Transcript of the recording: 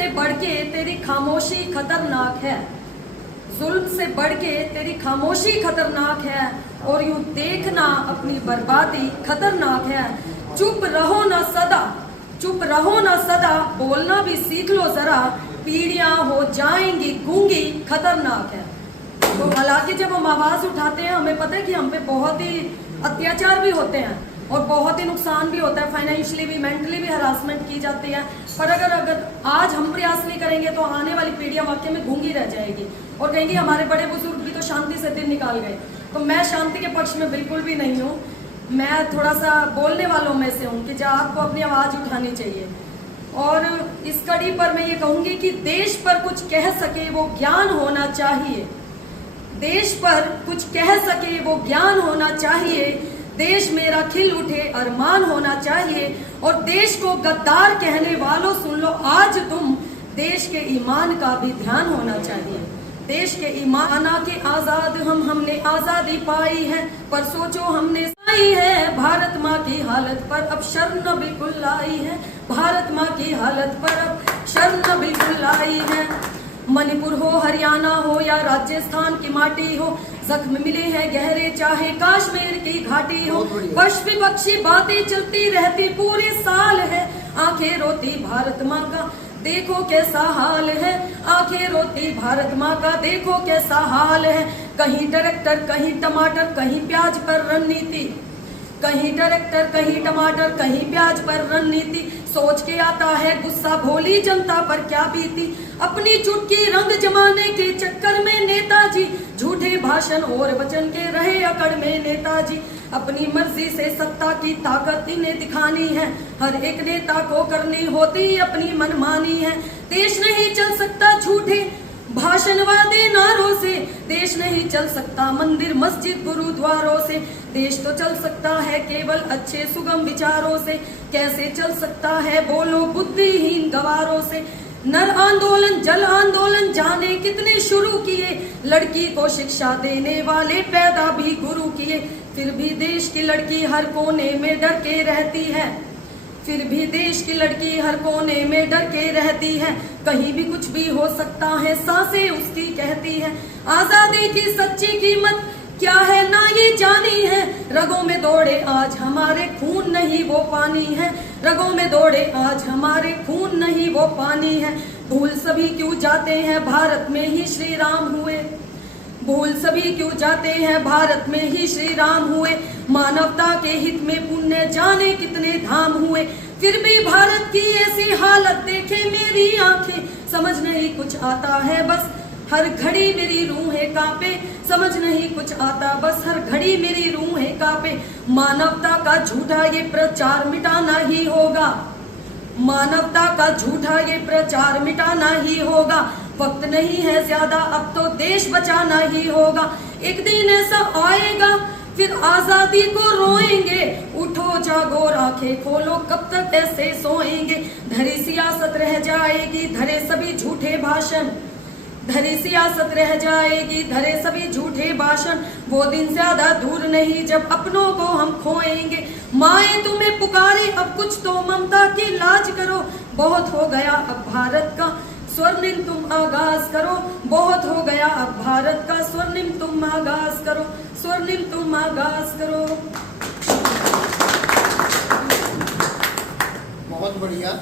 से बढ़ के तेरी खामोशी खतरनाक है, जुल्म से बढ़ के तेरी खामोशी खतरनाक है, और यूं देखना अपनी बर्बादी खतरनाक है। चुप रहो ना सदा, चुप रहो ना सदा, बोलना भी सीख लो जरा, पीढ़ियां हो जाएंगी गूंगी खतरनाक है। तो हालांकि जब हम आवाज उठाते हैं हमें पता है कि हम पे बहुत ही अत्याचार भी होते हैं और बहुत ही नुकसान भी होता है, फाइनेंशियली भी, मेंटली भी हरासमेंट की जाती है। पर अगर आज हम प्रयास नहीं करेंगे तो आने वाली पीढ़ियां वाकई में गूंगी रह जाएगी और कहेंगी हमारे बड़े बुजुर्ग भी तो शांति से दिन निकाल गए। तो मैं शांति के पक्ष में बिल्कुल भी नहीं हूँ, मैं थोड़ा सा बोलने वालों में से हूँ कि जो आपको अपनी आवाज उठानी चाहिए। और इस कड़ी पर मैं ये कहूंगी कि देश पर कुछ कह सके वो ज्ञान होना चाहिए, देश पर कुछ कह सके वो ज्ञान होना चाहिए, देश मेरा खिल उठे अरमान होना चाहिए। और देश को गद्दार कहने वालों सुन लो आज तुम, देश के ईमान का भी ध्यान होना चाहिए। देश के ईमान के आजाद हमने आजादी पाई है, पर सोचो हमने पाई है, भारत माँ की हालत पर अब शर्म बिल्कुल आई है, भारत माँ की हालत पर अब शर्म बिल्कुल आई है। मणिपुर हो, हरियाणा हो या राजस्थान की माटी हो, जख्म मिले हैं गहरे चाहे कश्मीर की घाटी हो, पशु विपक्षी बातें चलती रहती पूरे साल है, आंखें रोती भारत माँ का देखो कैसा हाल है, आंखें रोती भारत माँ का देखो कैसा हाल है। कहीं ट्रैक्टर कहीं टमाटर कहीं प्याज पर रणनीति, कहीं ट्रैक्टर कहीं टमाटर कहीं प्याज पर रणनीति, सोच के आता है गुस्सा भोली जनता पर क्या बीती, अपनी चुटकी रंग जमाने के चक्कर में नेताजी झूठे भाषण और वचन के रहे अकड़ में नेताजी, अपनी मर्जी से सत्ता की ताकत इन्हें दिखानी है, हर एक नेता को करनी होती अपनी मनमानी है। देश नहीं चल सकता झूठे भाषण वादे नारों से, देश नहीं चल सकता मंदिर मस्जिद गुरुद्वारों से, देश तो चल सकता है केवल अच्छे सुगम विचारों से, कैसे चल सकता है बोलो बुद्धिहीन गवारों से। नर आंदोलन जल आंदोलन जाने कितने शुरू किए, लड़की को शिक्षा देने वाले पैदा भी गुरु किए, फिर भी देश की लड़की हर कोने में डर के रहती है, फिर भी देश की लड़की हर कोने में डर के रहती है, कहीं भी कुछ भी हो सकता है सांसें उसकी कहती है। आजादी की सच्ची कीमत क्या है ना ये जानी है, रगों में दौड़े आज हमारे खून नहीं वो पानी है, रगों में दौड़े आज हमारे खून नहीं वो पानी है। भूल सभी क्यों जाते हैं भारत में ही श्री राम हुए, भूल सभी क्यों जाते हैं भारत में ही श्री राम हुए, मानवता के हित में पुण्य जाने कितने धाम हुए, फिर भी भारत की ऐसी हालत देखे मेरी आंखें, समझ नहीं कुछ आता है बस हर घड़ी मेरी रूहें कांपे, समझ नहीं कुछ आता बस हर घड़ी मेरी रूहें कांपे। मानवता का झूठा ये प्रचार मिटाना ही होगा, मानवता का झूठा ये प्रचार मिटाना ही होगा, वक्त नहीं है ज्यादा अब तो देश बचाना ही होगा। एक दिन ऐसा आएगा फिर आजादी को रोएंगे, उठो जागो आंखें खोलो कब तक ऐसे सोएंगे, धरी सियासत रह जाएगी धरे सभी झूठे भाषण, धरी सियासत रह जाएगी धरे सभी झूठे भाषण, वो दिन ज्यादा दूर नहीं जब अपनों को हम खोएंगे। माए तुम्हें पुकारे अब कुछ तो ममता की लाज करो, बहुत हो गया अब भारत का स्वर्णिम तुम आगाज करो, बहुत हो गया अब भारत का स्वर्णिम तुम आगाज करो, स्वर्णिम तुम आगाज करो। बहुत बढ़िया।